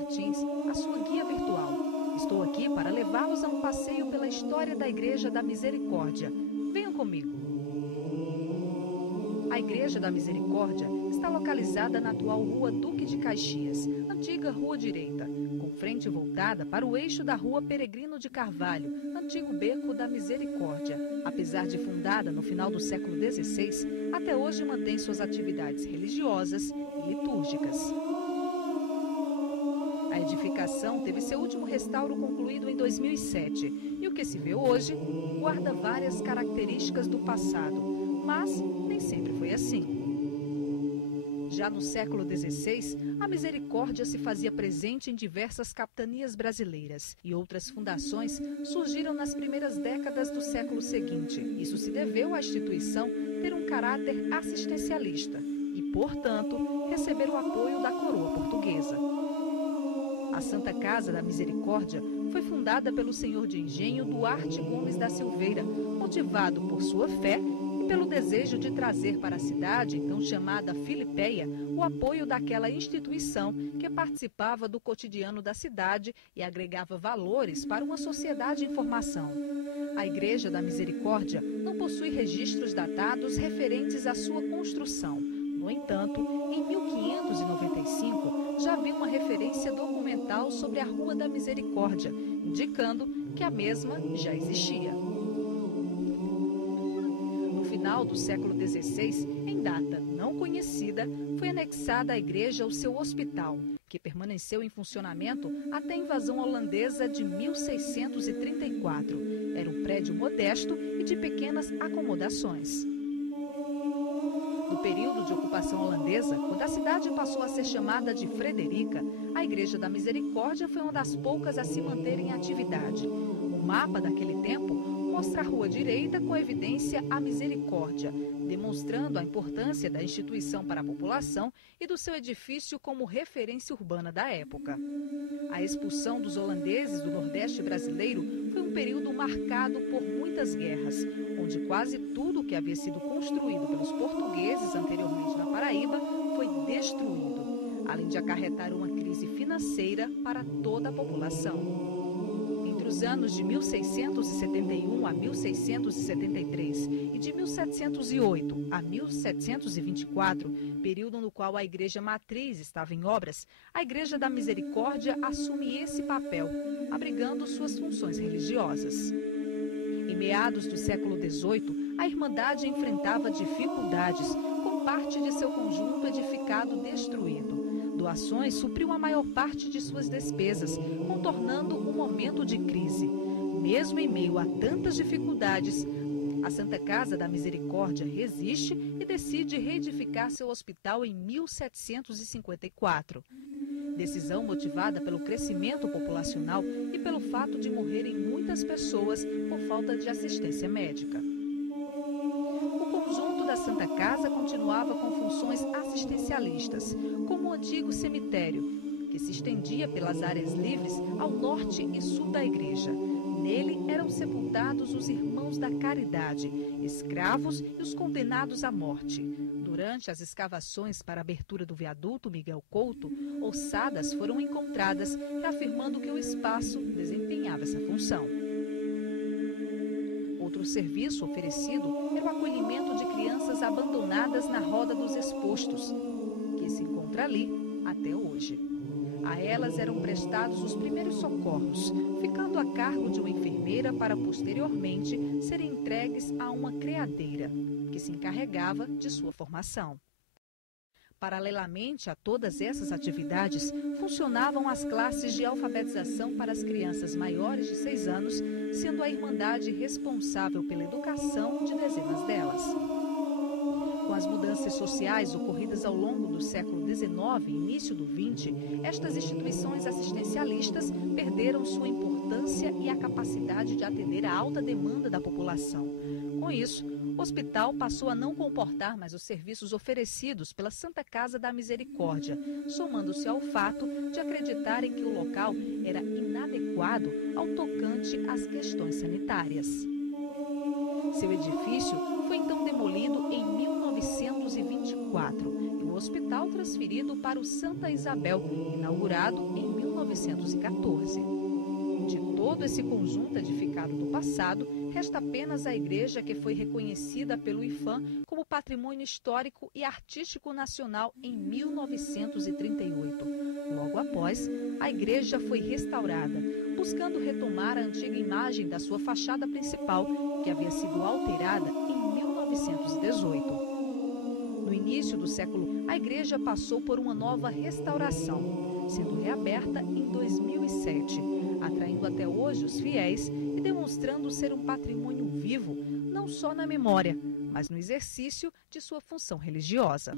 Martins, a sua guia virtual. Estou aqui para levá-los a um passeio pela história da Igreja da Misericórdia. Venham comigo. A Igreja da Misericórdia está localizada na atual Rua Duque de Caxias, antiga Rua Direita, com frente voltada para o eixo da Rua Peregrino de Carvalho, antigo Beco da Misericórdia. Apesar de fundada no final do século XVI, até hoje mantém suas atividades religiosas e litúrgicas. A edificação teve seu último restauro concluído em 2007 e o que se vê hoje guarda várias características do passado, mas nem sempre foi assim. Já no século XVI, a misericórdia se fazia presente em diversas capitanias brasileiras e outras fundações surgiram nas primeiras décadas do século seguinte. Isso se deveu à instituição ter um caráter assistencialista e, portanto, receber o apoio da coroa portuguesa. A Santa Casa da Misericórdia foi fundada pelo senhor de engenho Duarte Gomes da Silveira, motivado por sua fé e pelo desejo de trazer para a cidade, então chamada Filipeia, o apoio daquela instituição que participava do cotidiano da cidade e agregava valores para uma sociedade em formação. A Igreja da Misericórdia não possui registros datados referentes à sua construção. No entanto, em 1595, já havia uma referência documental sobre a Rua da Misericórdia, indicando que a mesma já existia. No final do século XVI, em data não conhecida, foi anexada à igreja o seu hospital, que permaneceu em funcionamento até a invasão holandesa de 1634. Era um prédio modesto e de pequenas acomodações. No período de ocupação holandesa, quando a cidade passou a ser chamada de Frederica, a Igreja da Misericórdia foi uma das poucas a se manter em atividade. O mapa daquele tempo mostra a Rua Direita com evidência a Misericórdia, demonstrando a importância da instituição para a população e do seu edifício como referência urbana da época. A expulsão dos holandeses do Nordeste brasileiro foi um período marcado por muitas guerras, onde quase tudo que havia sido construído pelos portugueses anteriormente na Paraíba foi destruído, além de acarretar uma crise financeira para toda a população. Entre os anos de 1671 a 1673 e de 1708 a 1724, período no qual a Igreja Matriz estava em obras, a Igreja da Misericórdia assume esse papel, abrigando suas funções religiosas. Em meados do século XVIII, a Irmandade enfrentava dificuldades, com parte de seu conjunto edificado destruído. Doações supriu a maior parte de suas despesas, contornando um momento de crise. Mesmo em meio a tantas dificuldades, a Santa Casa da Misericórdia resiste e decide reedificar seu hospital em 1754. Decisão motivada pelo crescimento populacional e pelo fato de morrerem muitas pessoas por falta de assistência médica. O conjunto da Santa Casa continuava com funções assistencialistas, como o antigo cemitério, que se estendia pelas áreas livres ao norte e sul da igreja. Nele eram sepultados os irmãos da caridade, escravos e os condenados à morte. Durante as escavações para a abertura do viaduto Miguel Couto, ossadas foram encontradas, reafirmando que o espaço desempenhava essa função. Outro serviço oferecido era o acolhimento de crianças abandonadas na Roda dos Expostos, que se encontra ali até hoje. A elas eram prestados os primeiros socorros, ficando a cargo de uma enfermeira para posteriormente serem entregues a uma criadeira, que se encarregava de sua formação. Paralelamente a todas essas atividades, funcionavam as classes de alfabetização para as crianças maiores de 6 anos, sendo a Irmandade responsável pela educação de dezenas delas. Com as mudanças sociais ocorridas ao longo do século XIX e início do XX, estas instituições assistencialistas perderam sua importância e a capacidade de atender à alta demanda da população. Com isso, o hospital passou a não comportar mais os serviços oferecidos pela Santa Casa da Misericórdia, somando-se ao fato de acreditarem que o local era inadequado ao tocante às questões sanitárias. Seu edifício foi então demolido em 1924 e o hospital transferido para o Santa Isabel, inaugurado em 1914. De todo esse conjunto edificado do passado, resta apenas a igreja, que foi reconhecida pelo IPHAN como Patrimônio Histórico e Artístico Nacional em 1938. Logo após, a igreja foi restaurada, buscando retomar a antiga imagem da sua fachada principal, que havia sido alterada em 1918. No início do século, a igreja passou por uma nova restauração, sendo reaberta em 2007, atraindo até hoje os fiéis e demonstrando ser um patrimônio vivo, não só na memória, mas no exercício de sua função religiosa.